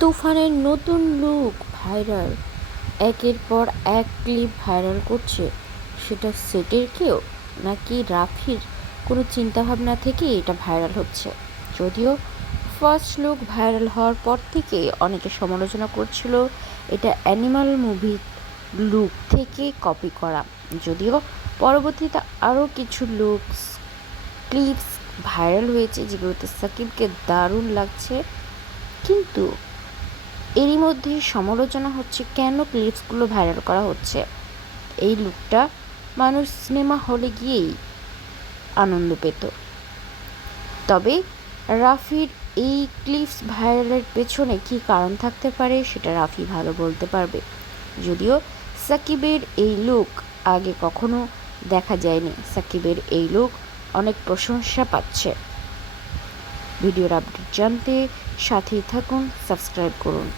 তুফানের নতুন look viral একের পর এক ক্লিপ ভাইরাল করছে। সেটা সেটের কেউ নাকি রাফির? কোনো চিন্তাভাবনা থেকে এটা ভাইরাল হচ্ছে। যদিও ফার্স্ট লুক ভাইরাল হওয়ার পর থেকে অনেকে সমালোচনা করছিল এটা অ্যানিমাল মুভি লুক থেকে কপি করা। যদিও পরবর্তীতে আরও কিছু লুকস ক্লিপস ভাইরাল হয়েছে, যেগুলোতে সাকিবকে দারুণ লাগছে। কিন্তু এরই মধ্যে সমালোচনা হচ্ছে কেন ক্লিপসগুলো ভাইরাল করা হচ্ছে। এই লুকটা মানুষ সিনেমা হলে গিয়েই আনন্দ পেত। তবে রাফির এই ক্লিপস ভাইরালের পেছনে কী কারণ থাকতে পারে সেটা রাফি ভালো বলতে পারবে। যদিও সাকিবের এই লুক আগে কখনো দেখা যায়নি। সাকিবের এই লুক অনেক প্রশংসা পাচ্ছে। ভিডিওর আপডেট জানতে সাথেই থাকুন, সাবস্ক্রাইব করুন।